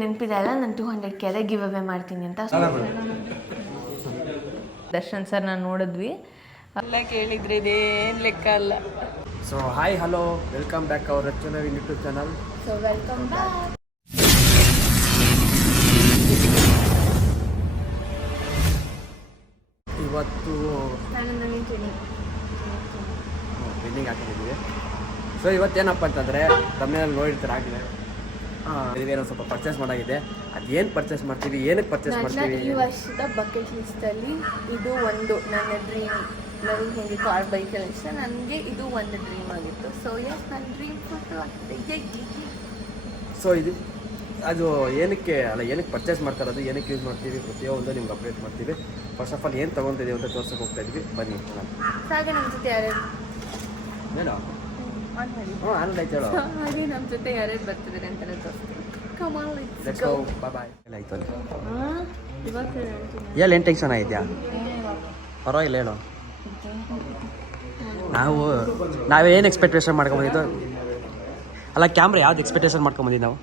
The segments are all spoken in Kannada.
ನೆನಪಿದೆ ಅಲ್ಲ, ನಾನು 200K ಅದೇ ಗಿವ್ ಅವೇ ಮಾಡ್ತೀನಿ ಅಂತ. ದರ್ಶನ್ ಸರ್ ನಾನು ನೋಡಿದ್ವಿ ಎಲ್ಲ ಕೇಳಿದ್ರೆ ಇದೇನು ಲೆಕ್ಕ ಅಲ್ಲ. So hi hello welcome back hour ರಚನಾ YouTube channel. So welcome back. ಇವತ್ತು ಬಿಲ್ಡಿಂಗ್ ಹಾಕೊಂಡಿದ್ದೀವಿ. ಸೊ ಇವತ್ತೇನಪ್ಪ ಅಂತಂದರೆ ತಮ್ಮನೇಲಿ ನೋಡಿರ್ತಾರೆ ಆಗಲೇ ಏನೋ ಸ್ವಲ್ಪ ಪರ್ಚೇಸ್ ಮಾಡಾಗಿದೆ. ಅದೇನು ಪರ್ಚೇಸ್ ಮಾಡ್ತೀವಿ, ಏನಕ್ಕೆ ಪರ್ಚೇಸ್ ಮಾಡ್ತೀವಿ, ಈ ವರ್ಷದ ಬಕೆಟ್ ಲಿಸ್ಟಲ್ಲಿ ಇದು ಒಂದು ನನ್ನ ಡ್ರೀಮ್. ನನಗೆ ಹೇಗೆ ಕಾರ್ ಬೈಕಲ್ಲಿ ಇಷ್ಟ, ನನಗೆ ಇದು ಒಂದು ಡ್ರೀಮ್ ಆಗಿತ್ತು. ಸೊ ಎಸ್, ನನ್ನ ಡ್ರೀಮ್ ಫೋಟೋ ಆಗ್ತಿದೆ. ಸೊ ಇದು ಅದು ಏನಕ್ಕೆ ಅಲ್ಲ, ಏನಕ್ಕೆ ಪರ್ಚೇಸ್ ಮಾಡ್ತಾರದು, ಏನಕ್ಕೆ ಯೂಸ್ ಮಾಡ್ತೀವಿ, ಪ್ರತಿಯೊಂದು ನಿಮ್ಗೆ ಅಪ್ಡೇಟ್ ಮಾಡ್ತೀವಿ. ಫಸ್ಟ್ ಆಫ್ ಆಲ್ ಏನು ತೊಗೊತಿದ್ದೀವಿ ಅಂತ ತೋರ್ಸಕ್ಕೆ ಹೋಗ್ತಾ ಇದ್ವಿ. ಬನ್ನಿ ಹಾಗೆ ನಮ್ಮ ಜೊತೆ ಯಾರ್ಯಾರು ಏನೋ ಆನಂದ್ ಆಯ್ತು ಹೇಳೋ. ಹಾಗೆ ನಮ್ಮ ಜೊತೆ ಯಾರ್ಯಾರು ಬರ್ತಿದ್ದಾರೆ ಅಂತೆಲ್ಲ ತೋರಿಸ್ತೀನಿ. ಬಾಯ್. ಆಯ್ತು ಏನು ಟೆನ್ಷನ್ ಆಗಿದೆಯಾ? ಪರವಾಗಿಲ್ಲ ಹೇಳು. ನಾವೇನು ಎಕ್ಸ್ಪೆಕ್ಟೇಷನ್ ಮಾಡ್ಕೊಂಬಂದಿದ್ದು ಅಲ್ಲ, ಕ್ಯಾಮ್ರಾ ಯಾವ್ದು ಎಕ್ಸ್ಪೆಕ್ಟೇಷನ್ ಮಾಡ್ಕೊಂಬಂದಿದ್ದು ನಾವು?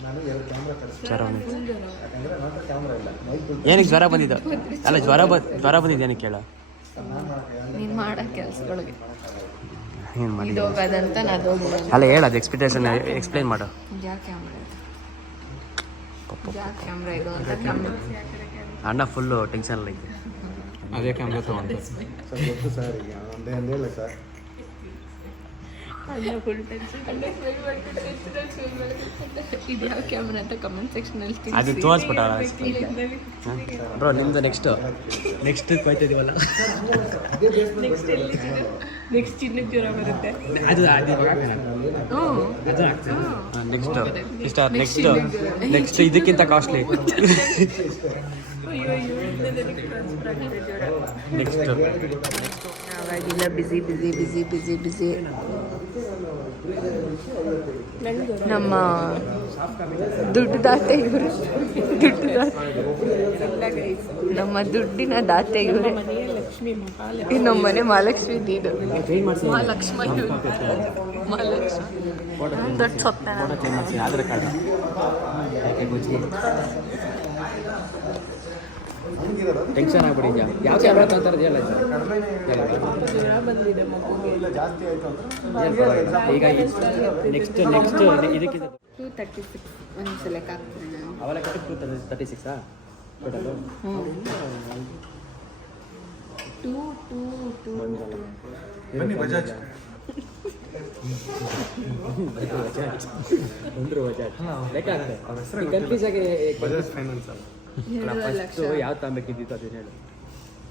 ಏನಕ್ಕೆ ಜ್ವರ ಬಂದಿದ್ದು? ಅಲ್ಲ ಜ್ವರ ಬಂದಿದ್ದು ಏನಕ್ಕೆ ಹೇಳು? ನೀನು ಮಾಡೋ ಕೆಲಸಗಳಿಗೆ ಏನು ಮಾಡಿ ಇದೋಗದಂತ ನಾನು ಅಲ್ಲ ಹೇಳು, ಅದು ಎಕ್ಸ್ಪೆಕ್ಟೇಷನ್ ಎಕ್ಸ್ಪ್ಲೈನ್ ಮಾಡು. ಕ್ಯಾಮ್ರಾ ಇದು ಅಂತ ಅಣ್ಣ ಫುಲ್ಲು ಟೆನ್ಷನ್ ಐತೆ. ಅದೇ ಕ್ಯಾಮ್ರಾ ತೊಗೊಂಡು ಸರ್ ಗೊತ್ತು ಸರ್. ಈಗ ಒಂದೇ ಹೇಳಿ ಸರ್, ಇದು ಯಾವ ಕ್ಯಾಮ್ರಾ ಅಂತ ಕಮೆಂಟ್ ಸೆಕ್ಷನಲ್ಲಿ ಅದು ತೋರಿಸ್ಬಿಟ್ಟ ಬ್ರೋ. ನಿಮ್ದು ನೆಕ್ಸ್ಟ್ ಹೋಯ್ತಿದ್ದೀವಲ್ಲ, ನೆಕ್ಸ್ಟ್ ಚಿನ್ನಕ್ಕೆ ಜ್ವರ ಬರುತ್ತೆ. ನೆಕ್ಸ್ಟ್ ಇದಕ್ಕಿಂತ ಕಾಸ್ಟ್ಲಿ. ನೆಕ್ಸ್ಟ್ ಅವಾಗಿಲ್ಲ ಬಿಸಿ ಬಿಸಿ ಬಿಸಿ ಬಿಸಿ ಬಿಸಿ. ನಮ್ಮ ದುಡ್ಡು ದಾತೆ ಇವರು, ನಮ್ಮ ದುಡ್ಡಿನ ದಾತೆ ಇವರು. ನಮ್ಮ ಮನೆ ಮಹಾಲಕ್ಷ್ಮಿ ನೀಡು. ಮಹಾಲಕ್ಷ್ಮಿ ದೊಡ್ಡ ಸೊತ್ತ ಆಧಾರ್ ಕಾರ್ಡ್ ಟೆನ್ಷನ್ ಆಗ್ಬಿಟ್ಟಿದ್ಯಾ? ಯಾವ ಕ್ಯಾಮ್ರಾ ತಂತಾರದು ಹೇಳ. ಈಗ ನೆಕ್ಸ್ಟ್ ಇದಕ್ಕಿಂತ 236 ಒಂದು ಸೆಲೆಕ್ಟ್ ಆಗ್ತೀನಿ ನಾನು. ಅವೆಲ್ಲ ಕಟ್ಟಿ 236 ಟೋಟಲು. 2 ಬನ್ನಿ ಬಜಾಜ್ ಲೆಕ್ಕ ಆಗುತ್ತೆ. ಕನ್ಫ್ಯೂಸ್ ಆಗಿ ಬಜಾಜ್ ಫೈನಾನ್ಸ್ ಅಲ್ಲ. ಫಸ್ಟು ಯಾವ ತಗೊಬೇಕಿದ್ದಿತ್ತು ಅದನ್ನ ಹೇಳು.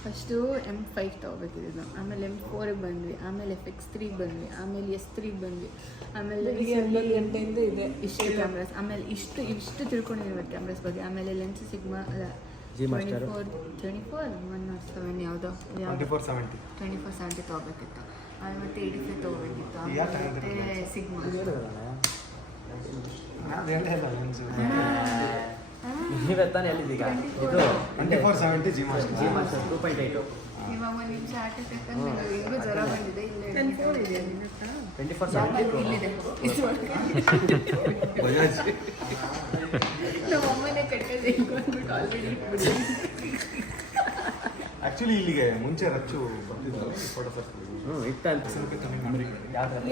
ಫಸ್ಟು M5 ತೊಗೋಬೇಕಿದ್ದು, ಆಮೇಲೆ M4 ಬಂದ್ವಿ, ಆಮೇಲೆ FX3 ಬಂದ್ವಿ, ಆಮೇಲೆ S3 ಬಂದ್ವಿ, ಆಮೇಲೆ ಇದೆ ಇಷ್ಟು ಕ್ಯಾಮ್ರಾಸ್, ಆಮೇಲೆ ಇಷ್ಟು ತಿಳ್ಕೊಂಡಿದ್ದೀವಿ ಕ್ಯಾಮ್ರಾಸ್ ಬಗ್ಗೆ. ಆಮೇಲೆ ಲೆನ್ಸ್ ಸಿಗ್ಮಾ ಅಲ್ಲ 24 107 ಯಾವುದೋ 2470 ತೊಗೋಬೇಕಿತ್ತು. ಆಮೇಲೆ ಮತ್ತೆ 85 ತೊಗೋಬೇಕಿತ್ತು. ಆಮೇಲೆ ಸಿಗ್ಮಾ ನೀವೆತ್ತಾನೆ ಎಲ್ಲಿದ್ದೀಗ? ಇದು 2470 ಜಿ ಮಾಸ್ಟರ್ 2.8. ಇವಾಗ ಒಂದು ನಿಮಿಷ ಆಟ ತಕ್ಕಂಡು ಹೆಂಗೂ ಜ್ವರ ಬಂದಿದೆ. ಇಲ್ಲೇ 2470 ಇಲ್ಲಿದೆ. ಬಜಾಜ್ ನಮ್ಮ ಅಮ್ಮನೇ ಕಟ್ಟೋದು ಹೆಂಗು ಅಂದ್ಬಿಟ್ಟು ಆಲ್ರೆಡಿ ಇಟ್ಬಿಟ್ಟು. ಆ್ಯಕ್ಚುಲಿ ಇಲ್ಲಿಗೆ ಮುಂಚೆ ರಚ್ಚು ಬರ್ತಿದ್ರು ಫೋಟೋ ಫಸ್ಟ್. ಇತ್ತ ಅಂತ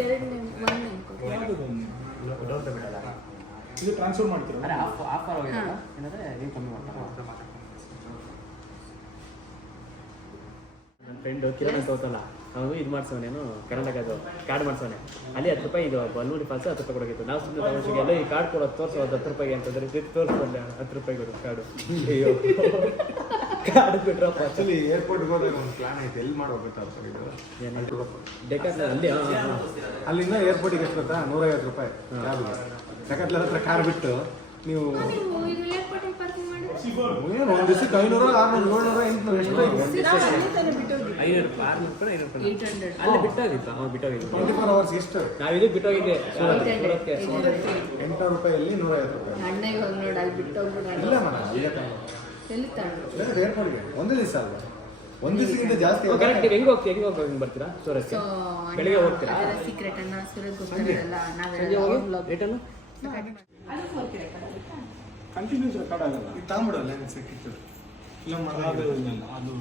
ಎರಡನೇ ಒಂದು ಅನ್ಕೋ. ಇದು ಟ್ರಾನ್ಸ್ಫರ್ ಮಾಡ್ತೀರಾ? ಅದೇ ಆಫರ್ ಹೋಗಿಲ್ಲ ಏನಂದರೆ ನೀವು ಕಮ್ಮಿ ಮಾಡ್ತಾರೆ. ನನ್ನ ಫ್ರೆಂಡು ಕಿರಣ್ ಅಂತ ಹೋಗ್ತಲ್ಲ, ಅವನು ಇದು ಮಾಡ್ಸೋನೇನು ಕರ್ನಾಟಕದ್ದು ಕಾರ್ಡ್ ಮಾಡ್ಸೋನೆ. ಅಲ್ಲಿ 10 ರೂಪಾಯಿ ಇದು ಬಲ್ಮೂಡಿ ಫಾಲ್ಸ್ 10 ರೂಪಾಯಿ ಕೊಡೋಗಿತ್ತು. ನಾವು ಸುಮ್ಮನೆ ತಗೊಂಡು ಎಲ್ಲ ಈ ಕಾರ್ಡ್ ಕೊಡೋದು ತೋರಿಸೋ 10 ರೂಪಾಯಿಗೆ ಅಂತಂದ್ರೆ ಇದು ತೋರಿಸ್ಕೊಂಡೆ 10 ರೂಪಾಯಿ ಕೊಡು ಕಾರ್ಡು. ಅಯ್ಯೋ ಕಾರ್ಡ್ ಬಿಟ್ರಪ್ಪ. ಆ್ಯಕ್ಚುಲಿ ಏರ್ಪೋರ್ಟ್ಗೆ ಹೋದಾಗ ಒಂದು ಪ್ಲಾನ್ ಐತೆ. ಎಲ್ಲಿ ಮಾಡೋಗುತ್ತಾ ಸರ್ ಇದು? ಡೆಕಾತ್ಲ ಅಲ್ಲಿ ಅಲ್ಲಿಂದ ಏರ್ಪೋರ್ಟಿಗೆ ಎಷ್ಟು ಗೊತ್ತಾ? 150 ರೂಪಾಯಿ ಕ್ಯಾಬ್ಗೆ. ಡೆಕಾತ್ಲ ಹತ್ರ ಕಾರ್ ಬಿಟ್ಟು ನೀವು ಏನು ಒಂದು ದಿವಸಕ್ಕೆ 500 600 700 800 ಎಷ್ಟು ಅಲ್ಲಿ ಬಿಟ್ಟೋಗಿತ್ತು. ಅವ್ನು ಬಿಟ್ಟೋಗಿದ್ದು 24 ಅವರ್ಸ್ ಎಷ್ಟು? ನಾವು ಇದಕ್ಕೆ ಬಿಟ್ಟೋಗಿದ್ದೆ 800 ರೂಪಾಯಲ್ಲಿ 150 ರೂಪಾಯಿ. ಅಣ್ಣಗೆ ಹೋಗಿ ನೋಡಿ ಅಲ್ಲಿ ಬಿಟ್ಟು ಹೋಗ್ಬಿಟ್ಟು ಇಲ್ಲ ಮೇಡಮ್, ಈಗ ಎಲ್ಲಿ ತಗೊಂಡು ಏರ್ಪೋರ್ಟ್ಗೆ ಒಂದೇ ದಿವಸ ಅಲ್ವಾ? ಒಂದು ದಿವಸಕ್ಕಿಂತ ಜಾಸ್ತಿ. ಕರೆಕ್ಟ್. ಹೆಂಗೆ ಹೋಗಿ ಬರ್ತೀರಾ ಸೂರತ್ಗೆ? ಬೆಳಿಗ್ಗೆ ಹೋಗ್ತೀರಾ? ಸೀಕ್ರೆಟ್ ಅನ್ನ ಸೂರತ್ ಗೊತ್ತಿರಲ್ಲ. ನಾವೆಲ್ಲ ರೇಟನ್ನು ಕಂಟಿನ್ಯೂಸ್ ರೆಕಾರ್ಡ್ ಆಗಲ್ಲ. ಇದು ತಗೊಂಬಿಡು ಲೆನ್ಸ್ ಸಿಕ್ಕಿತ್ತು ಫಿಲಮ್ ಅದು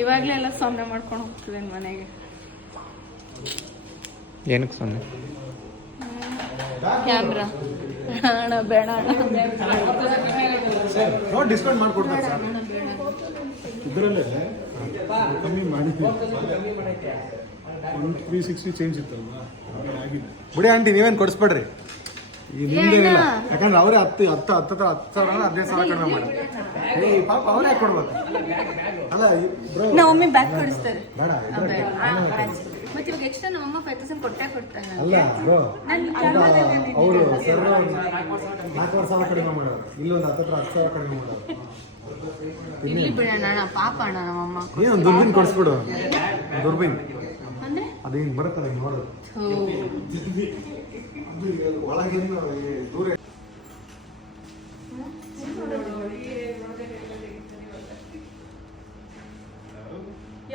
ಇವಾಗಲೆಲ್ಲ ಸೊನ್ನೆ ಮಾಡ್ಕೊಂಡು ಹೋಗ್ತಿದ್ದೇನೆ ಮನೆಗೆ. ಏನಕ್ಕೆ ಸೊನ್ನೆ? ಕ್ಯಾಮ್ರಾ ಅಣ್ಣ ಬೇಡ ಅಣ್ಣ ನೋಡಿ ಡಿಸ್ಕೌಂಟ್ ಮಾಡಿಕೊಡ್ತಾರೆ ಸರ್. ಇದರಲ್ಲೇ ಕಮ್ಮಿ ಮಾಡಿದ್ವಿ. 360 ಚೇಂಜ್ ಇತ್ತಲ್ವಾ, ಆಗಿದೆ. ಬಿಡಿ ಆಂಟಿ ನೀವೇನು ಕೊಡಿಸ್ಬೇಡ್ರಿ, ಈಗ ನಿಮ್ದೇನಿಲ್ಲ. ಯಾಕಂದ್ರೆ ಅವರೇ 10,000 15,000 ಕಡಿಮೆ ಮಾಡಿ. ಏ ಪಾಪ ಅವರೇ ಯಾಕೆ ಕೊಡ್ಬೇಕು? ಅಲ್ಲ ಬ್ರೋ, ನಮ್ಮಮ್ಮಿ ಬ್ಯಾಗ್ ಕೊಡಿಸ್ತಾರೆ. ಬೇಡ ಮತ್ತೆ ಇವಾಗ ಎಕ್ಸ್ಟ್ರಾ ನಮ್ಮಮ್ಮ 5,000 ಕೊಡ್ತಾರೆ. ಅಲ್ಲ ಬ್ರೋ, ಅವರು ಸರ್ 4,000 ಕಡಿಮೆ ಮಾಡೋರು, ಇಲ್ಲೊಂದು 10,000 ಕಡಿಮೆ ಮಾಡೋರು. ಇಲ್ಲಿ ಬಿಡೋಣ ಅಣ್ಣ, ಪಾಪ ಅಣ್ಣ ನಮ್ಮಮ್ಮ. ಏನು ದುರ್ಬಿನ್ ಕೊಡಿಸ್ಬಿಡು, ದುರ್ಬಿನ್ ಅಂದ್ರೆ ಅದು ಹಿಂಗೆ ಬರುತ್ತಲ್ಲ ಹಿಂಗೆ ನೋಡೋದು ಒಳಗಿಂದ ದೂರ.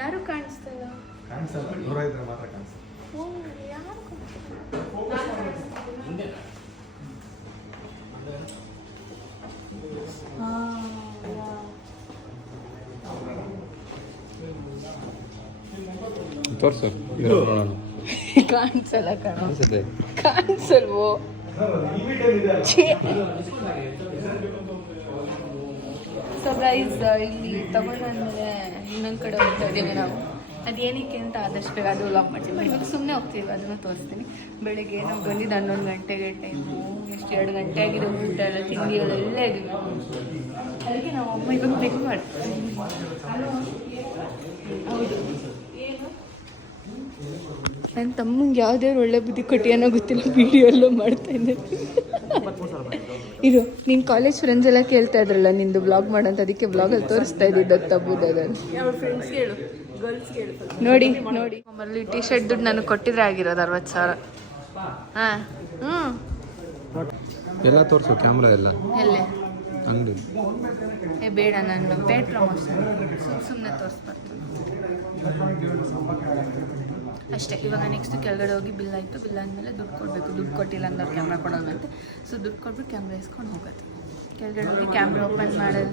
ಯಾರು ಕಾಣಿಸ್ತಾ ಇಲ್ಲ. ಕಾಣಿಸಲ್ಲ, ದೂರ ಇದ್ರೆ ಮಾತ್ರ ಕಾಣಿಸಲ್ಲ. ತೋರಿಸು ಕಾಣಿಸಲ್ಲ ಕಣ, ಅನ್ಸುತ್ತೆ. ಕಾಣಿಸಲ್ವೋ? ಸೊ ಗೈಸ್, ಇಲ್ಲಿ ತಗೊಂಡ್ಮೇಲೆ ಇನ್ನೊಂದು ಕಡೆ ಹೋಗ್ತಾ ಇದ್ದೀವಿ ನಾವು. ಅದೇನಕ್ಕೆ ಅಂತ ಆದಷ್ಟು ಬೇಗ ಅದು ಲಾಕ್ ಮಾಡ್ತೀವಿ. ಬಟ್ ಇವಾಗ ಸುಮ್ಮನೆ ಹೋಗ್ತೀವಿ, ಅದನ್ನು ತೋರಿಸ್ತೀನಿ. ಬೆಳಗ್ಗೆ ನಾವು ಬಂದಿದ್ದು 11 ಗಂಟೆಗೆ ಟೈಮು. ಎಷ್ಟು 2 ಗಂಟೆ ಆಗಿದೆ, ಊಟ ಎಲ್ಲ ತಿಂಡಿ ಎಲ್ಲ ಇದೀವಿ. ಅದಕ್ಕೆ ನಾವು ಅಮ್ಮ ಇವಾಗ ಪಿಕ್ ಮಾಡ್ತೀವಿ. ಹೌದು, ಏನು ನನ್ನ ತಮ್ಮಂಗೆ ಯಾವುದೇ ಒಳ್ಳೆ ಬುದ್ಧಿ ಕೊಟ್ಟಿಯನ್ನೋ ಗೊತ್ತಿಲ್ಲ, ವಿಡಿಯೋ ಎಲ್ಲ ಮಾಡ್ತಾ ಇದ್ದೆ. ಇರು, ನಿನ್ನ ಕಾಲೇಜ್ ಫ್ರೆಂಡ್ಸ್ ಎಲ್ಲ ಕೇಳ್ತಾ ಇದ್ರಲ್ಲ ನಿಂದು ಬ್ಲಾಗ್ ಮಾಡೋಂತ, ಅದಕ್ಕೆ ಬ್ಲಾಗಲ್ಲಿ ತೋರಿಸ್ತಾ ಇದ್ದಿದ್ದು ತಬ್ಬುದು ಅದನ್ನು. ನೋಡಿ ನೋಡಿ, ಮರಳಿ ಟಿ ಶರ್ಟ್ ದುಡ್ಡು ನನಗೆ ಕೊಟ್ಟಿದ್ರೆ ಆಗಿರೋದು 60,000. ಹಾಂ, ಎಲ್ಲ ತೋರಿಸು, ಕ್ಯಾಮ್ರಾ ಎಲ್ಲ ಎಲ್ಲೇ ಅಂಗಡಿ. ಏ ಬೇಡ, ನಾನು ಪೇಡ್ ಪ್ರಮೋಷನ್ ಸುಮ್ಮನೆ ತೋರಿಸ್ಬಾರ್ದು ಅಷ್ಟೇ. ಇವಾಗ ನೆಕ್ಸ್ಟ್ ಕೆಳಗಡೆ ಹೋಗಿ ಬಿಲ್ ಆಯಿತು, ಬಿಲ್ ಆದಮೇಲೆ ದುಡ್ಡು ಕೊಡಬೇಕು. ದುಡ್ಡು ಕೊಟ್ಟಿಲ್ಲ ಅಂದ್ರೆ ಕ್ಯಾಮ್ರಾ ಕೊಡೋಣಂತೆ. ಸೊ ದುಡ್ಡು ಕೊಟ್ಬಿಟ್ಟು ಕ್ಯಾಮ್ರಾ ಇಸ್ಕೊಂಡು ಹೋಗುತ್ತೆ. ಕೆಳಗಡೆ ಹೋಗಿ ಕ್ಯಾಮ್ರಾ ಓಪನ್ ಮಾಡೋದು.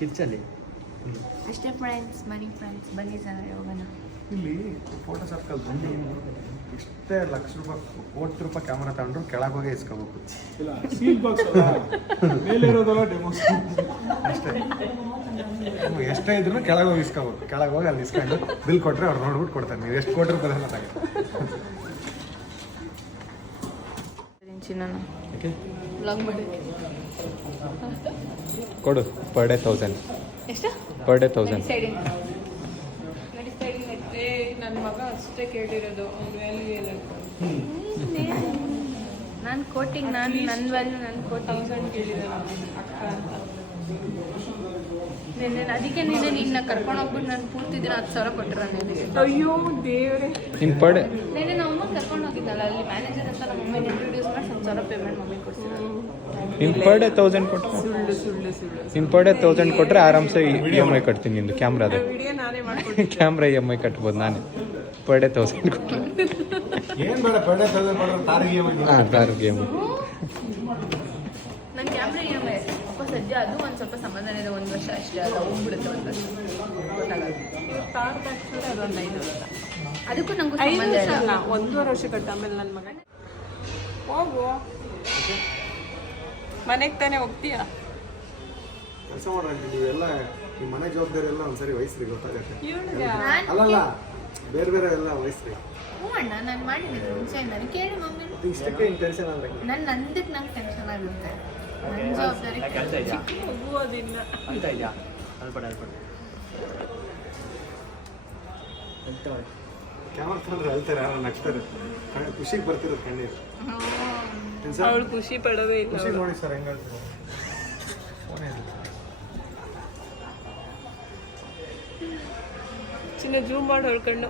ಕಿಚ್ಚಲ್ಲಿ ಅಷ್ಟೇ ಫ್ರೆಂಡ್ಸ್, ಮನಿ ಫ್ರೆಂಡ್ಸ್, ಬನ್ನಿ ಸರ್ ಹೋಗೋಣ. ಇಲ್ಲಿ ಫೋಟೋ ಸರ್ಕಲ್ ಬಂದು ಇಷ್ಟೇ ಲಕ್ಷ ರೂಪಾಯಿ, ಕೋಟಿ ರೂಪಾಯಿ ಕ್ಯಾಮ್ರಾ ತಗೊಂಡ್ರು ಕೆಳಗೆ ಹೋಗಿ ಇಸ್ಕೋಬೇಕು. ಇಲ್ಲ, ಸೀಲ್ ಬಾಕ್ಸ್ ಮೇಲೆ ಇರೋದಲ್ಲ ಡೆಮೋ ಅಷ್ಟೇ, ಎಷ್ಟೇ ಇದ್ರು ಕೆಳಗೆ ಹೋಗಿ ಇಸ್ಕೋಬೇಕು. ಕೆಳಗೆ ಹೋಗಿ ಅಲ್ಲಿ ಇಸ್ಕೊಂಡು ಬಿಲ್ ಕೊಟ್ಟರೆ ಅವ್ರು ನೋಡ್ಬಿಟ್ಟು ಕೊಡ್ತಾರೆ, ನೀವು ಎಷ್ಟು ಕೋಟಿ ರೂಪಾಯಿ ತಗೊಂಡು. ಚಿನ್ನ ಬ್ಲಾಗ್ ಮಾಡೋಕ್ಕೆ ಕೊಡು, ಪರ್ ಡೇ 1000. ಎಷ್ಟು? Per day 1000. ನನ್ನ ಮಗ ಅಷ್ಟೇ ಕೇಳಿರೋದು, ನಾನು ಕೋಟಿಂಗ್, ನನ್ನ ವ್ಯಾಲ್ಯೂ ನಾನು ಕೋಟಿಂಗ್ ಕೇಳಿರೋದು ಅಕ್ಕ ಅಂತ. ಅದಕ್ಕೆ ನಿನ್ನ ಕರ್ಕೊಂಡು ಹೋಗ್ಬಿಟ್ಟು ನಾನು ಪೂರ್ತಿ ದಿನ 10,000 ಕೊಟ್ಟರೆ ನನಗೆ. ಅಯ್ಯೋ ದೇವ್ರೆ, ನಿಮ್ಮ ಪರ್ ಡೇ ನಮ್ಮಮ್ಮ ಕರ್ಕೊಂಡು ಹೋಗಿದ್ದಲ್ಲ, ಅಲ್ಲಿ ಮ್ಯಾನೇಜರ್ ಅಂತ ನಮ್ಮ ಮಮ್ಮಿ ಇಂಟ್ರೊಡ್ಯೂಸ್ ಮಾಡಿ 1,000 ಪೇಮೆಂಟ್ ಮಮ್ಮಿ ಕೊಡ್ತಿದ್ರು. ನಿಮ್ಮ ಪರ್ ಡೇ 1000 ಕೊಟ್ಟರೆ, ನಿಮ್ಮ ಪರ್ ಡೇ 1000 ಕೊಟ್ಟರೆ ಆರಾಮ್ಸೆ EMI ಕಟ್ತೀನಿ. ನಿಂದು ಕ್ಯಾಮ್ರಾದ ಕ್ಯಾಮ್ರಾ EMI ಕಟ್ಬೋದು ನಾನೇ. ಪರ್ ಡೇ 1000 ಕೊಟ್ಟರೆ ಏನು ಬೇಡ, ಪರ್ ಡೇ 1000 ಕೊಟ್ಟರೆ ತಾರಿಗೆ ಹಾಂ, ತಾರಿಗೆ EMI. ನನ್ನ ಕ್ಯಾಮ್ರಾ EMI ಸದ್ಯ ಅದು ಒಂದು ಸ್ವಲ್ಪ ಸಮಾಧಾನ ಇದೆ. 1 ವರ್ಷ ಅಷ್ಟೇ, ಅದು ಹೋಗ್ಬಿಡುತ್ತೆ. 1 ವರ್ಷ ಗೊತ್ತಾಗಲ್ಲ. ಅದೊಂದು 5 ವರ್ಷ, ಅದಕ್ಕೂ ನಂಗೂ ಸಂಬಂಧ ಇಲ್ಲ. 1.5 ವರ್ಷ ಕಟ್ಟ ಆಮೇಲೆ ನನ್ನ ಮಗ ಹೋಗು ಮನೆಗೆ ತಾನೇ ಹೋಗ್ತೀಯಾ? ಕೆಲಸ ಮಾಡೋಣ ನೀವೆಲ್ಲ, ನಿಮ್ಮ ಮನೆ ಜವಾಬ್ದಾರಿ ಎಲ್ಲ ಒಂದ್ಸರಿ ವಹಿಸ್ರಿ, ಗೊತ್ತಾಗತ್ತೆ. ನಾನು ಅಲ್ಲಲ್ಲ, ಬೇರೆ ಬೇರೆ ಎಲ್ಲ ವಹಿಸ್ರಿ. ಹ್ಞೂ ಅಣ್ಣ, ನಾನು ಮಾಡಿದ್ದೀನಿ ಮುಂಚೆಯಿಂದಾನೆ. ಕೇಳಿ ಮಮ್ಮಿ, ಇಷ್ಟಕ್ಕೆ ಹಿಂಗೆ ಟೆನ್ಷನ್ ಆದರೆ ನಂದಕ್ಕೆ ನಂಗೆ ಟೆನ್ಷನ್ ಆಗುತ್ತೆ. ನನ್ನ ಜವಾಬ್ದಾರಿ ಹೋಗೋದಿಲ್ಲ. ಅಳ್ತಾ ಇದೆಯಾ? ಅಲ್ಪಡೆ ಕ್ಯಾಮ್ರಾ ತಂದ್ರೆ ಅಳ್ತಾರೆ, ಯಾರು ನಗ್ತಾರೆ, ಖುಷಿಗೆ ಬರ್ತಿರೋದು ಕಣ್ಣೀರು. ಅವಳು ಖುಷಿ ಪಡೋದೇ ಇಲ್ಲ. ಖುಷಿ ನೋಡಿ ಸರ್ ಹೆಂಗೆ ಹೇಳ್ತಾರೆ. ಚಿನ್ನ ಜೂಮ್ ಮಾಡಿ ಹೊಳ್ಕೊಂಡು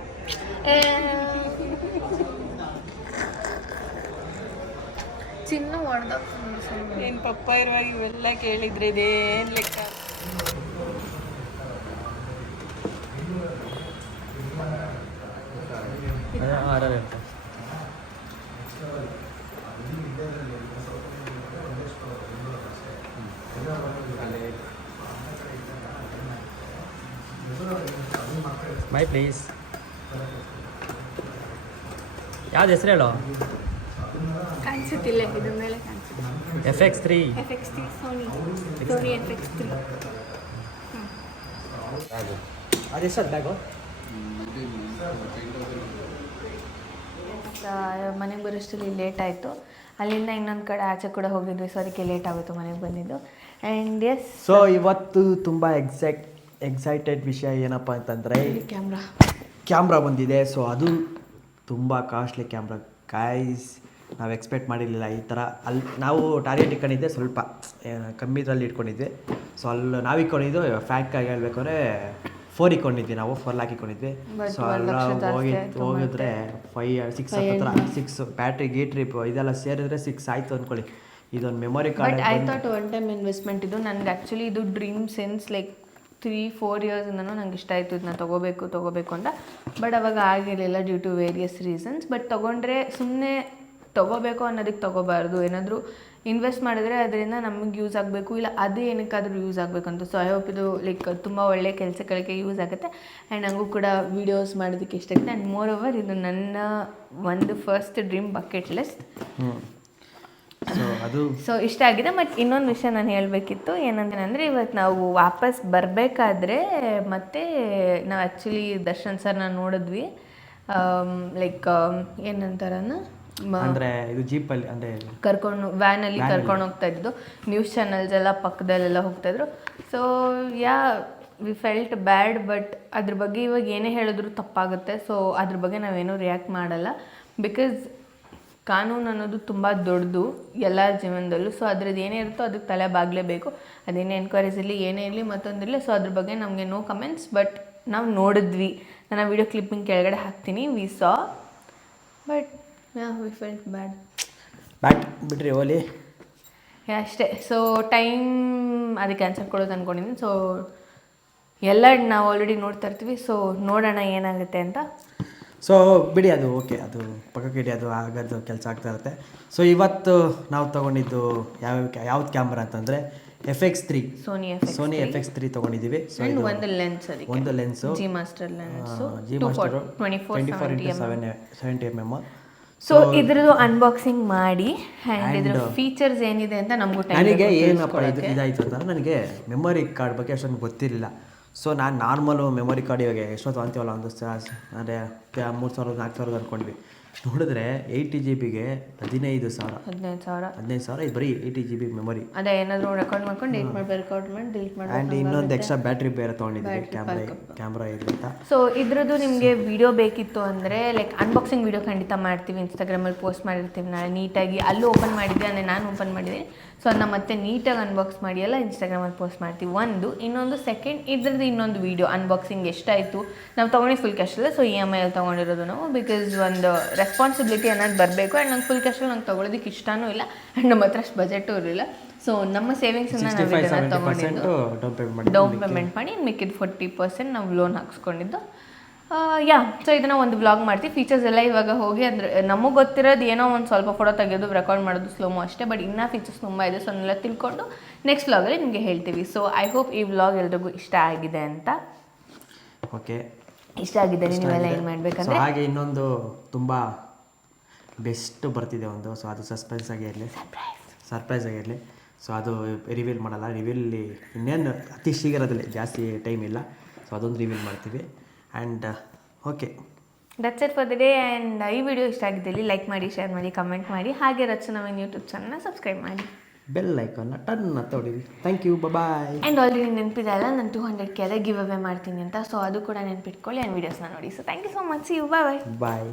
ಚಿನ್ನ ಹೊಡೆದ. ಏನು ಪಪ್ಪ ಇರುವಾಗ ಇವೆಲ್ಲ ಕೇಳಿದ್ರೆ ಇದೇನು ಲೆಕ್ಕ? ಆರಾರು ಇರುತ್ತೆ. By please. ಯಾವ್ದು ಹೆಸರು ಹೇಳೋ? ಕಾಣಿಸುತ್ತಿಲ್ಲ, ಇದ್ರ ಮೇಲೆ ಕಾಣಿಸುತ್ತೆ. FX3 FX3 Sony FX3. ಅದೆಷ್ಟು ಬ್ಯಾಗು? ಮನೆಗೆ ಬರೋಷ್ಟರಲ್ಲಿ ಲೇಟ್ ಆಯಿತು. ಅಲ್ಲಿಂದ ಇನ್ನೊಂದು ಕಡೆ ಆಚೆ ಕೂಡ ಹೋಗಿದ್ವಿ, ಸೊ ಅದಕ್ಕೆ ಲೇಟ್ ಆಗುತ್ತೆ ಮನೆಗೆ ಬಂದಿದ್ದು. ಆ್ಯಂಡ್ ಎಸ್, ಸೊ ಇವತ್ತು ತುಂಬ ಎಕ್ಸೈಟೆಡ್ ವಿಷಯ ಏನಪ್ಪ ಅಂತಂದರೆ ಕ್ಯಾಮ್ರಾ ಬಂದಿದೆ. ಸೊ ಅದು ತುಂಬ ಕಾಸ್ಟ್ಲಿ ಕ್ಯಾಮ್ರಾ ಗೈಸ್. ನಾವು ಎಕ್ಸ್ಪೆಕ್ಟ್ ಮಾಡಿರಲಿಲ್ಲ ಈ ಥರ. ಅಲ್ಲಿ ನಾವು ಟಾರ್ಗೆಟ್ ಇಟ್ಕೊಂಡಿದ್ದೆ ಸ್ವಲ್ಪ ಕಮ್ಮಿದ್ರಲ್ಲಿ ಇಟ್ಕೊಂಡಿದ್ವಿ. ಸೊ ಅಲ್ಲಿ ನಾವು ಇಟ್ಕೊಂಡಿದ್ದು ಫ್ಯಾಕ್ಟಾಗಿ ಹೇಳ್ಬೇಕಂದ್ರೆ 4 ಇಟ್ಕೊಂಡಿದ್ವಿ, ನಾವು 4 ಲ್ಯಾಕ್ ಇಟ್ಕೊಂಡಿದ್ವಿ. ಸೊ ಎಲ್ಲ ಹೋಗಿದ್ರೆ 6 ಬ್ಯಾಟ್ರಿ ಗೀಟ್ರಿ ಇದೆಲ್ಲ ಸೇರಿದ್ರೆ 6 ಆಯಿತು ಅಂದ್ಕೊಳ್ಳಿ. ಇದೊಂದು memory card. I thought one time investment ಇದು. ನನಗೆ ಆ್ಯಕ್ಚುಲಿ ಇದು ಡ್ರೀಮ್ ಸೆನ್ಸ್ ಲೈಕ್ 3-4 ಇಯರ್ಸಿಂದನೂ ನಂಗೆ ಇಷ್ಟ ಆಯಿತು ಇದನ್ನ ತೊಗೋಬೇಕು ಅಂತ. ಬಟ್ ಅವಾಗ ಆಗಿರಲಿಲ್ಲ due to various reasons. But ತೊಗೊಂಡ್ರೆ ಸುಮ್ಮನೆ ತೊಗೋಬೇಕು ಅನ್ನೋದಕ್ಕೆ ತೊಗೋಬಾರ್ದು. ಏನಾದರೂ ಇನ್ವೆಸ್ಟ್ ಮಾಡಿದ್ರೆ ಅದರಿಂದ ನಮಗೆ ಯೂಸ್ ಆಗಬೇಕು, ಇಲ್ಲ ಅದೇ ಏನಕ್ಕಾದರೂ ಯೂಸ್ ಆಗಬೇಕಂತ. ಸೊ ಐ ಹೋಪ್ ಇದು ಲೈಕ್ ತುಂಬ ಒಳ್ಳೆಯ ಕೆಲಸಗಳಿಗೆ ಯೂಸ್ ಆಗುತ್ತೆ. ಆ್ಯಂಡ್ ನನಗೂ ಕೂಡ ವೀಡಿಯೋಸ್ ಮಾಡೋದಕ್ಕೆ ಇಷ್ಟ ಆಗುತ್ತೆ. ಆ್ಯಂಡ್ ಮೋರ್ ಓವರ್ ಇದು ನನ್ನ ಒಂದು first dream bucket list. So ಇಷ್ಟ ಆಗಿದೆ. ಮತ್ತು ಇನ್ನೊಂದು ವಿಷಯ ನಾನು ಹೇಳಬೇಕಿತ್ತು. ಏನಂತಂದರೆ ಇವತ್ತು ನಾವು ವಾಪಸ್ ಬರಬೇಕಾದ್ರೆ ಮತ್ತೆ ನಾವು ಆ್ಯಕ್ಚುಲಿ ದರ್ಶನ್ ಸರ್ನ ನೋಡಿದ್ವಿ. ಲೈಕ್ ಏನಂತಾರನ್ನ ಅಂದರೆ ಇದು ಜೀಪಲ್ಲಿ ಅಂದರೆ ವ್ಯಾನಲ್ಲಿ ಕರ್ಕೊಂಡು ಹೋಗ್ತಾ ಇದ್ದು. ನ್ಯೂಸ್ ಚಾನಲ್ಸ್ ಎಲ್ಲ ಪಕ್ಕದಲ್ಲೆಲ್ಲ ಹೋಗ್ತಾಯಿದ್ರು. So we felt bad. But ಅದ್ರ ಬಗ್ಗೆ ಇವಾಗ ಏನೇ ಹೇಳಿದ್ರು ತಪ್ಪಾಗುತ್ತೆ. ಸೊ ಅದ್ರ ಬಗ್ಗೆ ನಾವೇನೂ ರಿಯಾಕ್ಟ್ ಮಾಡಲ್ಲ. ಬಿಕಾಸ್ ಕಾನೂನು ಅನ್ನೋದು ತುಂಬ ದೊಡ್ಡದು ಎಲ್ಲರ ಜೀವನದಲ್ಲೂ. ಸೊ ಅದ್ರದ್ದು ಏನೇ ಇರುತ್ತೋ ಅದಕ್ಕೆ ತಲೆ ಬಾಗಲೇಬೇಕು. ಅದೇನೇ ಎನ್ಕ್ವೈರೀಸ್ ಇರಲಿ, ಏನೇ ಇರಲಿ, ಮತ್ತೊಂದಿರಲಿ. ಸೊ ಅದ್ರ ಬಗ್ಗೆ ನಮಗೆ ನೋ ಕಮೆಂಟ್ಸ್. ಬಟ್ ನಾವು ನೋಡಿದ್ವಿ. ನಾನು ವಿಡಿಯೋ ಕ್ಲಿಪ್ಪಿಂಗ್ ಕೆಳಗಡೆ ಹಾಕ್ತೀನಿ. We saw but we felt bad ಬಿಡ್ರಿ ಓಲಿ ಅಷ್ಟೇ. ಸೊ ಟೈಮ್ ಅದಕ್ಕೆ ಆನ್ಸರ್ ಕೊಡೋದು ಅಂದ್ಕೊಂಡಿದ್ದೀನಿ. ಸೊ ಎಲ್ಲ ನಾವು ಆಲ್ರೆಡಿ ನೋಡ್ತಾ ಇರ್ತೀವಿ. ಸೊ ನೋಡೋಣ ಏನಾಗುತ್ತೆ ಅಂತ. ಸೊ ಬಿಡಿ, ಅದು ಓಕೆ, ಅದು ಪಕ್ಕಕ್ಕೆ ಇಡಿ, ಅದು ಆಗೋದು ಕೆಲಸ ಆಗ್ತಾ ಇರುತ್ತೆ. ಸೊ ಇವತ್ತು ನಾವು ತೊಗೊಂಡಿದ್ದು ಯಾವ್ದು ಕ್ಯಾಮ್ರಾ ಅಂತಂದರೆ FX3 ಸೋನಿ FX3 ತೊಗೊಂಡಿದ್ದೀವಿ. ಸೊ ಒಂದು lens G master lens G Master 24-70 mm. So ಇದ್ರದ್ದು ಅನ್ಬಾಕ್ಸಿಂಗ್ ಮಾಡಿ ಆ್ಯಂಡ್ ಇದ್ರ ಫೀಚರ್ಸ್ ಏನಿದೆ ಅಂತ ನಮಗೂ ನನಗೆ ಏನಪ್ಪ ಇದಾಯಿತು ಅಂತಂದ್ರೆ ನನಗೆ ಮೆಮೊರಿ ಕಾರ್ಡ್ ಬಗ್ಗೆ ಅಷ್ಟೊಂದು ಗೊತ್ತಿರಲಿಲ್ಲ. ಸೊ ನಾನು ನಾರ್ಮಲು ಮೆಮೊರಿ ಕಾರ್ಡ್ ಇವಾಗ ಎಷ್ಟೊತ್ತು ಅಂತೀವಲ್ಲ, ಒಂದು ಅಂದರೆ 3,000-4,000 ಅಂದ್ಕೊಂಡ್ವಿ. ನೋಡಿದ್ರೆ 80 GB 15,000 ಇದು ಬರೀ 80 GB ಮೆಮೊರಿ. ಅದೇ ಏನಾದರೂ ರೆಕಾರ್ಡ್ ಮಾಡ್ಕೊಂಡು ರೆಕಾರ್ಡ್ ಮಾಡಿ ಡಿಲೀಟ್ ಮಾಡಿ. ಆ್ಯಂಡ್ ಇನ್ನೊಂದು ಎಕ್ಸ್ಟ್ರಾ ಬ್ಯಾಟ್ರಿ ಬೇರೆ ತೊಗೊಂಡಿದ್ವಿ ಕ್ಯಾಮ್ರಾ ಇರಲಿಲ್ಲ. ಸೊ ಇದ್ರದ್ದು ನಿಮಗೆ ವಿಡಿಯೋ ಬೇಕಿತ್ತು ಅಂದರೆ ಲೈಕ್ ಅನ್ಬಾಕ್ಸಿಂಗ್ ವಿಡಿಯೋ ಖಂಡಿತ ಮಾಡ್ತೀವಿ. ಇನ್ಸ್ಟಾಗ್ರಾಮಲ್ಲಿ ಪೋಸ್ಟ್ ಮಾಡಿರ್ತೀವಿ ನಾಳೆ ನೀಟಾಗಿ. ಅಲ್ಲೂ ಓಪನ್ ಮಾಡಿದ್ದೆ, ಅಂದರೆ ನಾನು ಓಪನ್ ಮಾಡಿದ್ದೀನಿ. ಸೊ ಅದನ್ನ ಮತ್ತೆ ನೀಟಾಗಿ ಅನ್ಬಾಕ್ಸ್ ಮಾಡಿ ಎಲ್ಲ ಇನ್ಸ್ಟಾಗ್ರಾಮಲ್ಲಿ ಪೋಸ್ಟ್ ಮಾಡ್ತೀವಿ. ಇನ್ನೊಂದು ಸೆಕೆಂಡ್ ಇದ್ರದ್ದು ಇನ್ನೊಂದು ವೀಡಿಯೋ ಅನ್ಬಾಕ್ಸಿಂಗ್ ಎಷ್ಟಾಯಿತು. ನಾವು ತೊಗೊಂಡು ಫುಲ್ ಕ್ಯಾಶ್ ಇಲ್ಲ. ಸೊ EMI ಅಲ್ಲಿ ತೊಗೊಂಡಿರೋದು ನಾವು. ಬಿಕಾಸ್ ಒಂದು ರೆಸ್ಪಾನ್ಸಿಬಿಲಿಟಿ ಅನ್ನೋದು ಬರಬೇಕು. ಆ್ಯಂಡ್ ನಂಗೆ ಫುಲ್ ಕ್ಯಾಶಲ್ಲಿ ನಂಗೆ ತೊಗೊಳೋದಕ್ಕೆ ಇಷ್ಟನೂ ಇಲ್ಲ. ಆ್ಯಂಡ್ ನಮ್ಮ ಹತ್ರ ಅಷ್ಟು ಬಜೆಟು ಇರಲಿಲ್ಲ. ಸೊ ನಮ್ಮ ಸೇವಿಂಗ್ಸನ್ನು ನಾವು ಇದನ್ನು ತೊಗೊಂಡಿದ್ದು ಡೌನ್ ಪೇಮೆಂಟ್ ಮಾಡಿ ಮಿಕ್ಕಿದ್ದು 40% ನಾವು ಲೋನ್ ಹಾಕ್ಸ್ಕೊಂಡಿದ್ದು. ಸೊ ಇದನ್ನು ಒಂದು ವ್ಲಾಗ್ ಮಾಡ್ತೀವಿ. ಫೀಚರ್ಸ್ ಎಲ್ಲ ಇವಾಗ ಹೋಗಿ ಅಂದರೆ ನಮಗೆ ಗೊತ್ತಿರೋದು ಏನೋ ಒಂದು ಸ್ವಲ್ಪ ಫೋಟೋ ತೆಗೆಯೋದು, ರೆಕಾರ್ಡ್ ಮಾಡೋದು, ಸ್ಲೋಮೋ ಅಷ್ಟೇ. ಬಟ್ ಇನ್ನೂ ಫೀಚರ್ಸ್ ತುಂಬ ಇದೆ. ಸೊ ಅದನ್ನೆಲ್ಲ ತಿಳ್ಕೊಂಡು ನೆಕ್ಸ್ಟ್ ವ್ಲಾಗಲ್ಲಿ ನಿಮಗೆ ಹೇಳ್ತೀವಿ. ಸೊ ಐ ಹೋಪ್ ಈ ವ್ಲಾಗ್ ಎಲ್ರಿಗೂ ಇಷ್ಟ ಆಗಿದೆ ಅಂತ. ಓಕೆ, ಇಷ್ಟ ಆಗಿದೆ. ನೀವೆಲ್ಲ ಏನು ಮಾಡಬೇಕಂದ್ರೆ ಹಾಗೆ ಇನ್ನೊಂದು ತುಂಬ ಬೆಸ್ಟ್ ಬರ್ತಿದೆ ಒಂದು. ಸೊ ಅದು ಸರ್ಪ್ರೈಸ್ ಆಗಿರಲಿ. ಸೊ ಅದು ರಿವೀಲ್ ಮಾಡಲ್ಲ. ರಿವೀಲಿ ಇನ್ನೇನು ಅತಿ ಶೀಘ್ರದಲ್ಲಿ, ಜಾಸ್ತಿ ಟೈಮ್ ಇಲ್ಲ. ಸೊ ಅದೊಂದು ರಿವೀಲ್ ಮಾಡ್ತೀವಿ. And okay, that's it for the day. And ಈ ವಿಡಿಯೋ ಇಷ್ಟ ಆಗಿದ್ದಲ್ಲಿ ಲೈಕ್ ಮಾಡಿ, ಶೇರ್ ಮಾಡಿ, ಕಮೆಂಟ್ ಮಾಡಿ. ಹಾಗೆ ರಚನವಿನ್ ಯೂಟ್ಯೂಬ್ ಚಾನಲ್ನ ಸಬ್ಸ್ಕ್ರೈಬ್ ಮಾಡಿ, ಬೆಲ್ ಐಕಾನ್ನ ಟರ್ನ್ ಅಂತ ಹೊಡೀರಿ. Thank you, bye. And already ನೆನಪಿದೆ ಅಲ್ಲ, ನಾನು 200K ಗಿವ್ ಅವೇ ಮಾಡ್ತೀನಿ ಅಂತ. ಸೊ ಅದು ಕೂಡ ನೆನಪಿಟ್ಕೊಳ್ಳಿ. ಆ್ಯಂಡ್ ವೀಡಿಯೋಸ್ನ ನೋಡಿ. So thank you so much. See you, bye.